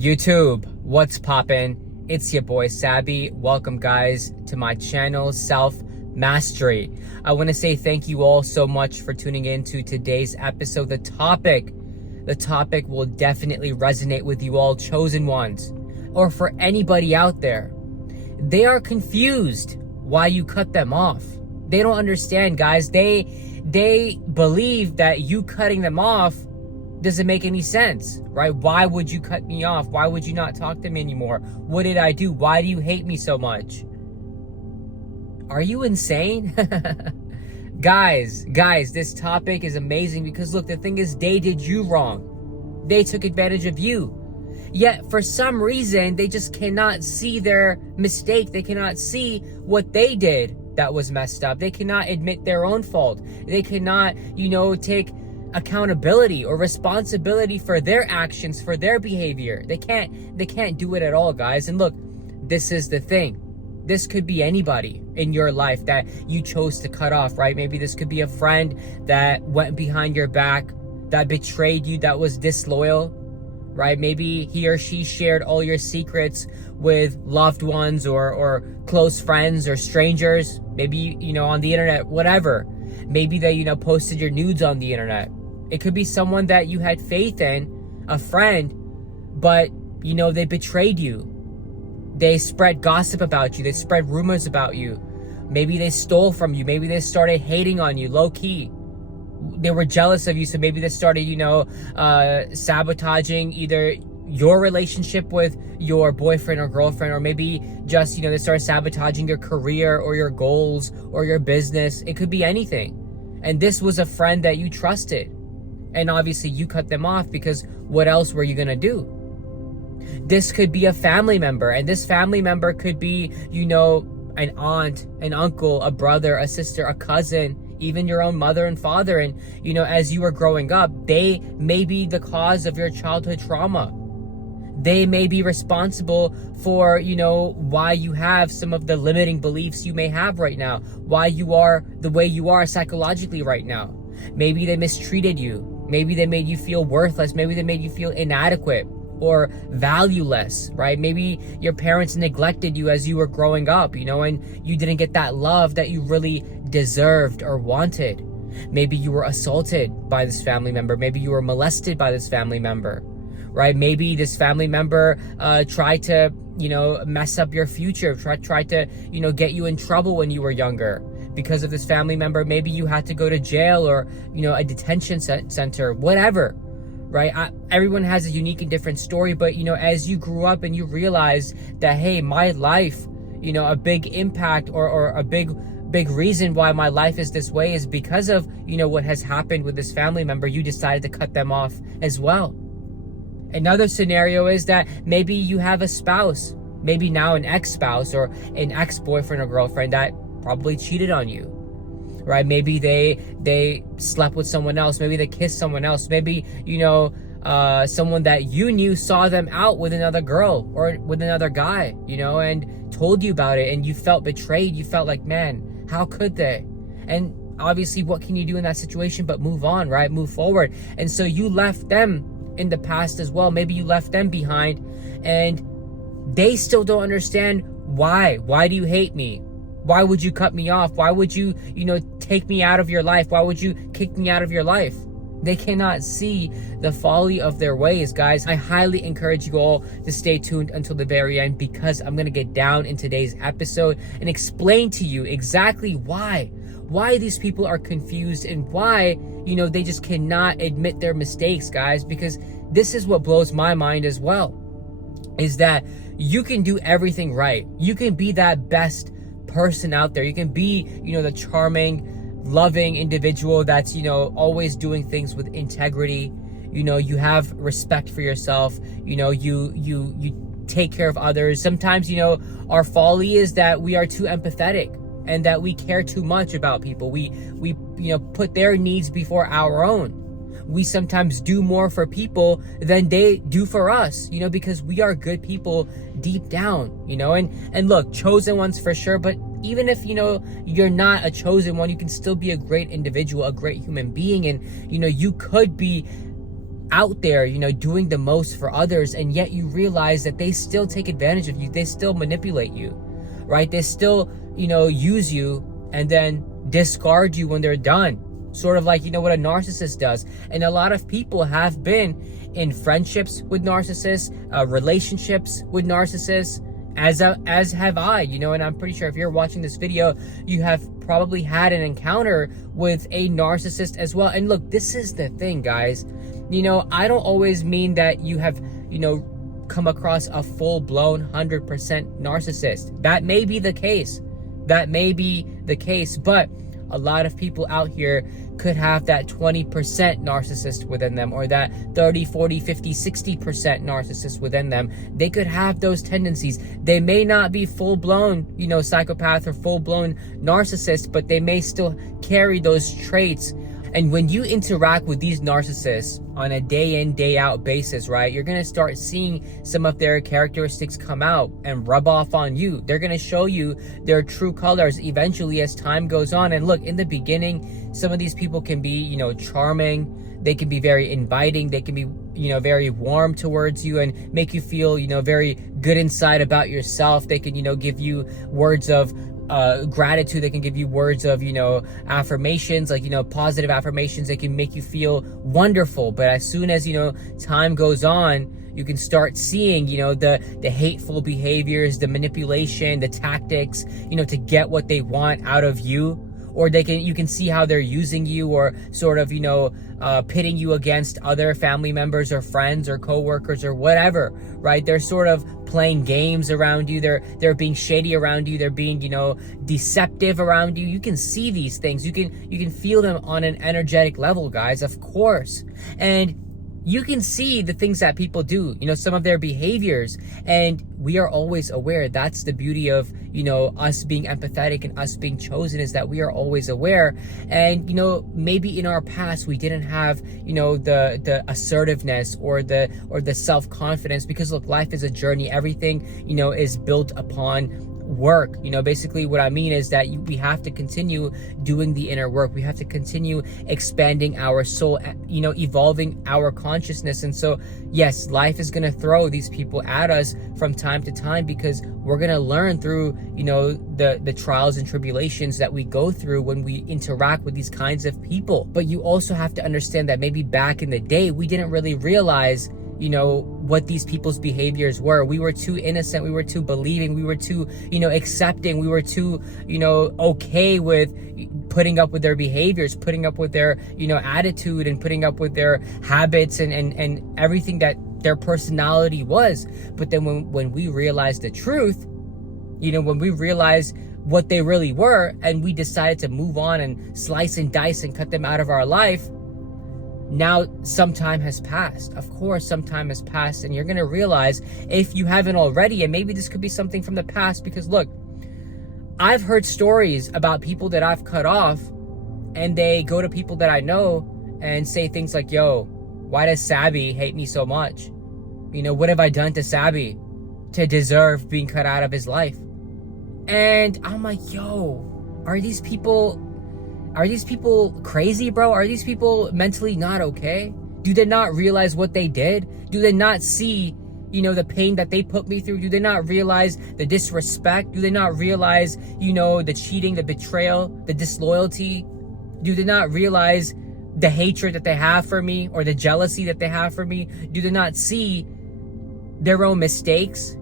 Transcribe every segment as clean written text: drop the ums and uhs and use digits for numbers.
YouTube, what's poppin'? It's your boy Sabby. Welcome guys to my channel, Self Mastery. I want to say thank you all so much for tuning in to today's episode. The topic will definitely resonate with you all chosen ones, or for anybody out there. They are confused why you cut them off. They don't understand, guys. They believe that you cutting them off doesn't make any sense, right? Why would you cut me off? Why would you not talk to me anymore? What did I do? Why do you hate me so much? Are you insane? Guys, this topic is amazing because look, the thing is, they did you wrong. They took advantage of you. Yet for some reason, they just cannot see their mistake. They cannot see what they did that was messed up. They cannot admit their own fault. They cannot, take accountability or responsibility for their actions, for their behavior. They can't do it at all, guys. And look, this is the thing. This could be anybody in your life that you chose to cut off, right? Maybe this could be a friend that went behind your back, that betrayed you, that was disloyal, right? Maybe he or she shared all your secrets with loved ones or close friends or strangers. Maybe, on the internet, whatever. Maybe they, posted your nudes on the internet. It could be someone that you had faith in, a friend, but, they betrayed you. They spread gossip about you. They spread rumors about you. Maybe they stole from you. Maybe they started hating on you, low key. They were jealous of you, so maybe they started, sabotaging either your relationship with your boyfriend or girlfriend, or maybe just, they started sabotaging your career or your goals or your business. It could be anything. And this was a friend that you trusted. And obviously you cut them off because what else were you going to do? This could be a family member, and this family member could be, an aunt, an uncle, a brother, a sister, a cousin, even your own mother and father. And, as you were growing up, they may be the cause of your childhood trauma. They may be responsible for, why you have some of the limiting beliefs you may have right now, why you are the way you are psychologically right now. Maybe they mistreated you. Maybe they made you feel worthless. Maybe they made you feel inadequate or valueless, right? Maybe your parents neglected you as you were growing up, and you didn't get that love that you really deserved or wanted. Maybe you were assaulted by this family member. Maybe you were molested by this family member, right? Maybe this family member tried to, mess up your future, tried to, get you in trouble when you were younger. Because of this family member, maybe you had to go to jail or, a detention center, whatever. Right? Everyone has a unique and different story, but, as you grew up and you realize that, hey, my life, a big impact or a big reason why my life is this way is because of, what has happened with this family member, you decided to cut them off as well. Another scenario is that maybe you have a spouse, maybe now an ex-spouse or an ex-boyfriend or girlfriend that probably cheated on you. Right? Maybe they slept with someone else. Maybe they kissed someone else. Maybe, someone that you knew saw them out with another girl or with another guy, and told you about it, and you felt betrayed. You felt like, man, how could they? And obviously, what can you do in that situation but move on, right? Move forward. And so you left them in the past as well. Maybe you left them behind, and they still don't understand why. Why do you hate me? Why would you cut me off? Why would you, take me out of your life? Why would you kick me out of your life? They cannot see the folly of their ways, guys. I highly encourage you all to stay tuned until the very end, because I'm going to get down in today's episode and explain to you exactly why these people are confused and why, they just cannot admit their mistakes, guys, because this is what blows my mind as well, is that you can do everything right. You can be that best person out there. You can be, the charming, loving individual that's, always doing things with integrity. You have respect for yourself. You take care of others. Sometimes, our folly is that we are too empathetic and that we care too much about people. We put their needs before our own. We sometimes do more for people than they do for us, because we are good people deep down, and look, chosen ones for sure, but even if, you're not a chosen one, you can still be a great individual, a great human being, and, you could be out there, doing the most for others, and yet you realize that they still take advantage of you. They still manipulate you, right? They still, use you and then discard you when they're done. Sort of like, what a narcissist does. And a lot of people have been in friendships with narcissists, relationships with narcissists, as have I, and I'm pretty sure if you're watching this video, you have probably had an encounter with a narcissist as well. And look, this is the thing, guys. I don't always mean that you have, come across a full-blown 100% narcissist. That may be the case. But a lot of people out here could have that 20% narcissist within them, or that 30, 40, 50, 60% narcissist within them. They could have those tendencies. They may not be full-blown, psychopath or full-blown narcissist, but they may still carry those traits. And when you interact with these narcissists on a day in, day out basis, right, you're going to start seeing some of their characteristics come out and rub off on you. They're going to show you their true colors eventually as time goes on. And look, in the beginning, some of these people can be, charming. They can be very inviting. They can be, very warm towards you and make you feel, very good inside about yourself. They can, give you words of gratitude. They can give you words of, affirmations, like, positive affirmations. They can make you feel wonderful. But as soon as, time goes on, you can start seeing, the hateful behaviors, the manipulation, the tactics, to get what they want out of you. Or you can see how they're using you, or sort of, pitting you against other family members or friends or coworkers or whatever, right? They're sort of playing games around you. They're being shady around you. They're being, deceptive around you. You can see these things. You can feel them on an energetic level, guys, of course. And you can see the things that people do, some of their behaviors, and we are always aware. That's the beauty of, us being empathetic and us being chosen, is that we are always aware. And, maybe in our past, we didn't have, the assertiveness or the self-confidence, because look, life is a journey. Everything, is built upon work. Basically what I mean is that we have to continue doing the inner work. We have to continue expanding our soul, evolving our consciousness. And so, yes, life is going to throw these people at us from time to time, because we're going to learn through, the trials and tribulations that we go through when we interact with these kinds of people. But you also have to understand that maybe back in the day, we didn't really realize what these people's behaviors were. We were too innocent. We were too believing. We were too, accepting. We were too, okay with putting up with their behaviors, putting up with their, attitude, and putting up with their habits and everything that their personality was. But then when we realized the truth, when we realized what they really were, and we decided to move on and slice and dice and cut them out of our life, now some time has passed. Of course, some time has passed, and you're going to realize, if you haven't already, and maybe this could be something from the past, because look, I've heard stories about people that I've cut off, and they go to people that I know and say things like, yo, why does Sabby hate me so much? What have I done to Sabby to deserve being cut out of his life? And I'm like, yo, are these people crazy, bro? Are these people mentally not okay? Do they not realize what they did? Do they not see, the pain that they put me through? Do they not realize the disrespect? Do they not realize, the cheating, the betrayal, the disloyalty? Do they not realize the hatred that they have for me, or the jealousy that they have for me? Do they not see their own mistakes?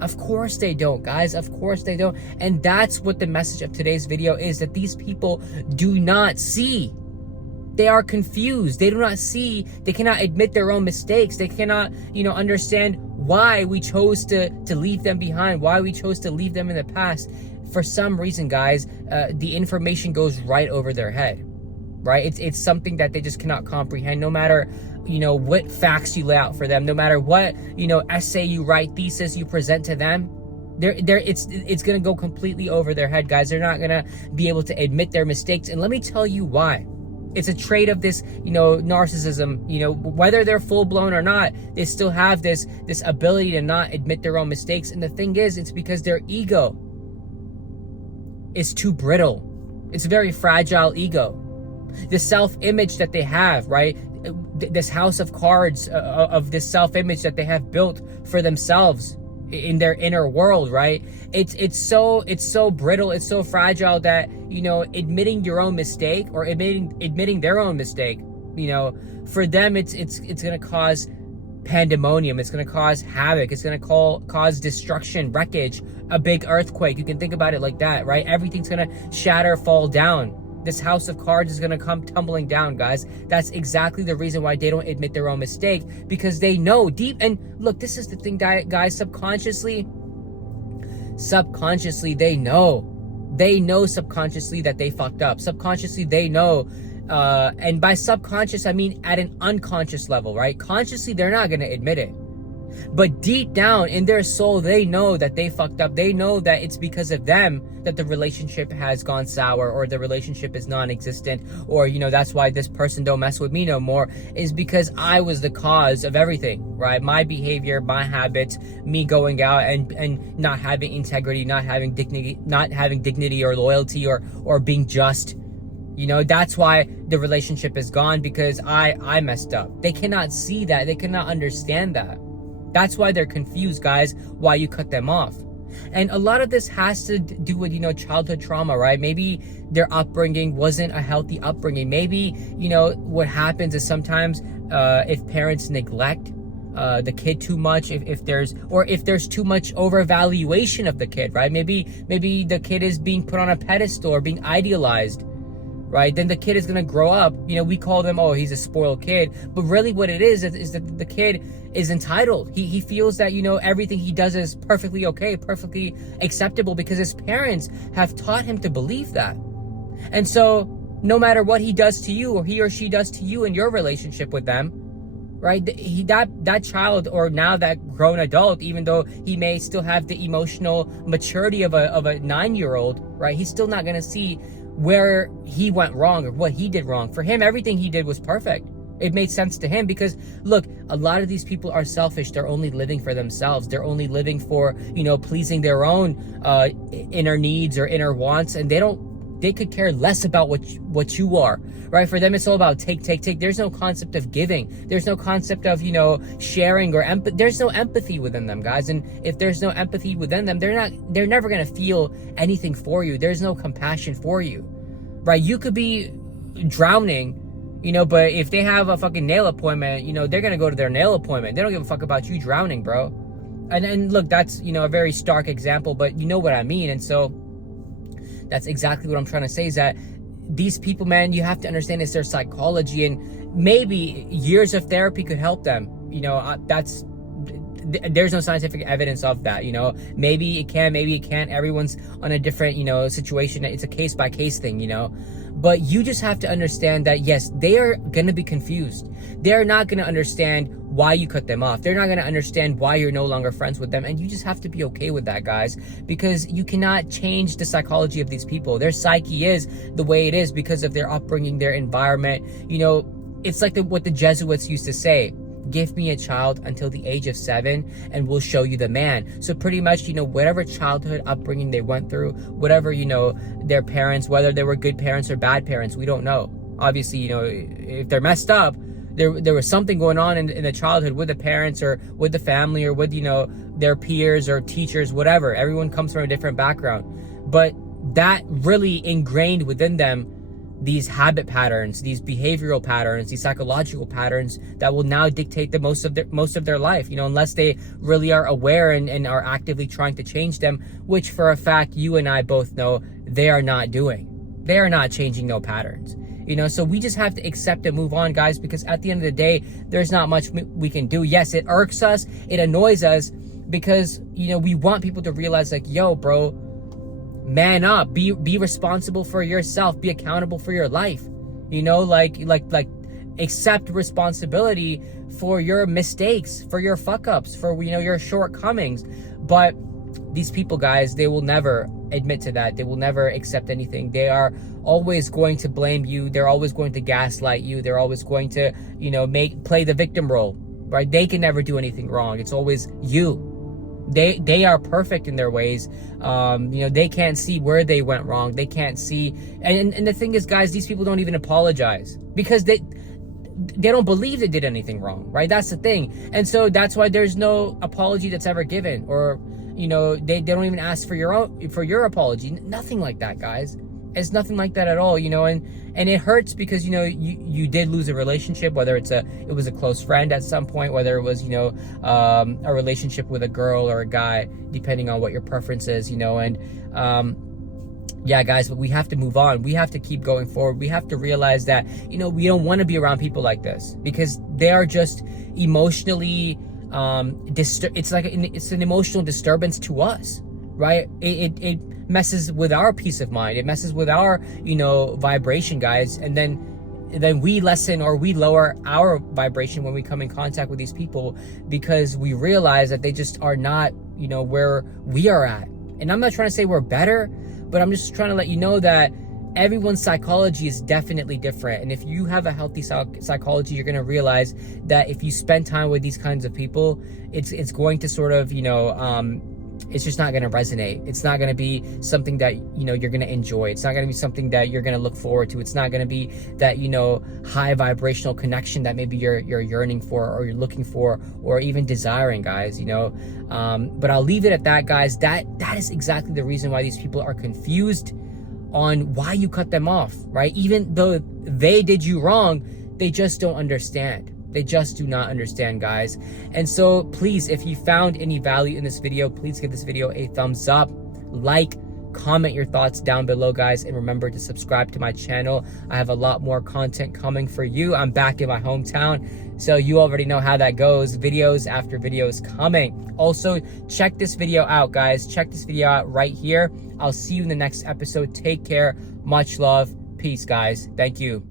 Of course they don't, guys. Of course they don't. And that's what the message of today's video is, that these people do not see. They are confused. They do not see. They cannot admit their own mistakes. They cannot, understand why we chose to leave them behind, why we chose to leave them in the past. For some reason, guys, the information goes right over their head, right? It's something that they just cannot comprehend, no matter what facts you lay out for them, no matter what, essay you write, thesis you present to them. It's going to go completely over their head, guys. They're not going to be able to admit their mistakes. And let me tell you why. It's a trait of this, narcissism, whether they're full blown or not, they still have this ability to not admit their own mistakes. And the thing is, it's because their ego is too brittle. It's a very fragile ego. The self-image that they have, right? this house of cards of this self-image that they have built for themselves in their inner world, right? It's so brittle, it's so fragile that, you know, admitting your own mistake or admitting their own mistake, you know, for them it's going to cause pandemonium, it's going to cause havoc, it's going to cause destruction, wreckage, a big earthquake. You can think about it like that, right? Everything's going to shatter, fall down. This house of cards is going to come tumbling down, guys. That's exactly the reason why they don't admit their own mistake, because they know deep. And look, this is the thing, guys, subconsciously, they know subconsciously that they fucked up. Subconsciously, they know. And by subconscious, I mean at an unconscious level, right? Consciously, they're not going to admit it. But deep down in their soul, they know that they fucked up. They know that it's because of them that the relationship has gone sour, or the relationship is non-existent, or, you know, that's why this person don't mess with me no more, is because I was the cause of everything, right? My behavior, my habits, me going out and not having integrity, not having dignity or loyalty or being just. You know, that's why the relationship is gone, because I messed up. They cannot see that. They cannot understand that. That's why they're confused, guys, why you cut them off. And a lot of this has to do with, you know, childhood trauma, right? Maybe their upbringing wasn't a healthy upbringing. Maybe, you know, what happens is sometimes if parents neglect the kid too much, if there's too much overvaluation of the kid, right? Maybe the kid is being put on a pedestal or being idealized, right? Then the kid is going to grow up, you know, we call them, oh, he's a spoiled kid. But really what it is that the kid is entitled. He feels that, you know, everything he does is perfectly okay, perfectly acceptable, because his parents have taught him to believe that. And so no matter what he does to you, or he or she does to you in your relationship with them, right? That child, or now that grown adult, even though he may still have the emotional maturity of a 9-year-old, right? He's still not going to see where he went wrong or what he did wrong. For him, everything he did was perfect. It made sense to him, because look, a lot of these people are selfish. They're only living for themselves. They're only living for, you know, pleasing their own inner needs or inner wants, and they could care less about what you are, right? For them, it's all about take. There's no concept of giving. There's no concept of, you know, sharing or empathy. There's no empathy within them, guys. And if there's no empathy within them, they're never going to feel anything for you. There's no compassion for you, right? You could be drowning, you know, but if they have a fucking nail appointment, you know, they're going to go to their nail appointment. They don't give a fuck about you drowning, bro. And look, that's, you know, a very stark example, but you know what I mean. And so that's exactly what I'm trying to say, is that these people, man, you have to understand it's their psychology, and maybe years of therapy could help them. You know, there's no scientific evidence of that, you know. Maybe it can, maybe it can't. Everyone's on a different, you know, situation. It's a case by case thing, you know. But you just have to understand that, yes, they are going to be confused. They're not going to understand why you cut them off. They're not going to understand why you're no longer friends with them. And you just have to be okay with that, guys, because you cannot change the psychology of these people. Their psyche is the way it is because of their upbringing, their environment. You know, it's like what the Jesuits used to say: give me a child until the age of 7 and we'll show you the man. So pretty much, you know, whatever childhood upbringing they went through, whatever, you know, their parents, whether they were good parents or bad parents, we don't know. Obviously, you know, if they're messed up, there was something going on in the childhood with the parents or with the family or with, you know, their peers or teachers, whatever. Everyone comes from a different background. But that really ingrained within them these habit patterns, these behavioral patterns, these psychological patterns that will now dictate the most of their life, you know, unless they really are aware and are actively trying to change them, which for a fact you and I both know they are not doing. They are not changing no patterns, you know. So we just have to accept and move on, guys, because at the end of the day, there's not much we can do. Yes, it irks us, it annoys us, because, you know, we want people to realize, like, yo, bro, man up, be responsible for yourself, be accountable for your life, you know, like accept responsibility for your mistakes, for your fuck ups, for, you know, your shortcomings. But these people, guys, they will never admit to that. They will never accept anything. They are always going to blame you. They're always going to gaslight you. They're always going to, you know, play the victim role, right? They can never do anything wrong. It's always you. They are perfect in their ways. You know, they can't see where they went wrong. They can't see. And the thing is, guys, these people don't even apologize, because they don't believe they did anything wrong, right? That's the thing. And so that's why there's no apology that's ever given, or they don't even ask for your apology. Nothing like that, guys. It's nothing like that at all, and it hurts because you did lose a relationship, whether it was a close friend at some point, whether it was a relationship with a girl or a guy, depending on what your preference is, and yeah, guys, but we have to move on. We have to keep going forward. We have to realize that we don't want to be around people like this, because they are just emotionally it's an emotional disturbance to us, right? It messes with our peace of mind. It messes with our vibration, guys, and then we lessen or we lower our vibration when we come in contact with these people, because we realize that they just are not where we are at. And I'm not trying to say we're better, but I'm just trying to let you know that everyone's psychology is definitely different. And if you have a healthy psychology, you're going to realize that if you spend time with these kinds of people, it's going to sort of it's just not going to resonate. It's not going to be something that you're going to enjoy. It's not going to be something that you're going to look forward to. It's not going to be that high vibrational connection that maybe you're yearning for, or you're looking for, or even desiring, guys. But I'll leave it at that, guys. That is exactly the reason why these people are confused on why you cut them off, right? Even though they did you wrong, they just don't understand. They just do not understand, guys. And so please, if you found any value in this video, please give this video a thumbs up, like, comment your thoughts down below, guys, and remember to subscribe to my channel. I have a lot more content coming for you. I'm back in my hometown, so you already know how that goes. Videos after videos coming. Also, check this video out, guys. Check this video out right here. I'll see you in the next episode. Take care. Much love. Peace, guys. Thank you.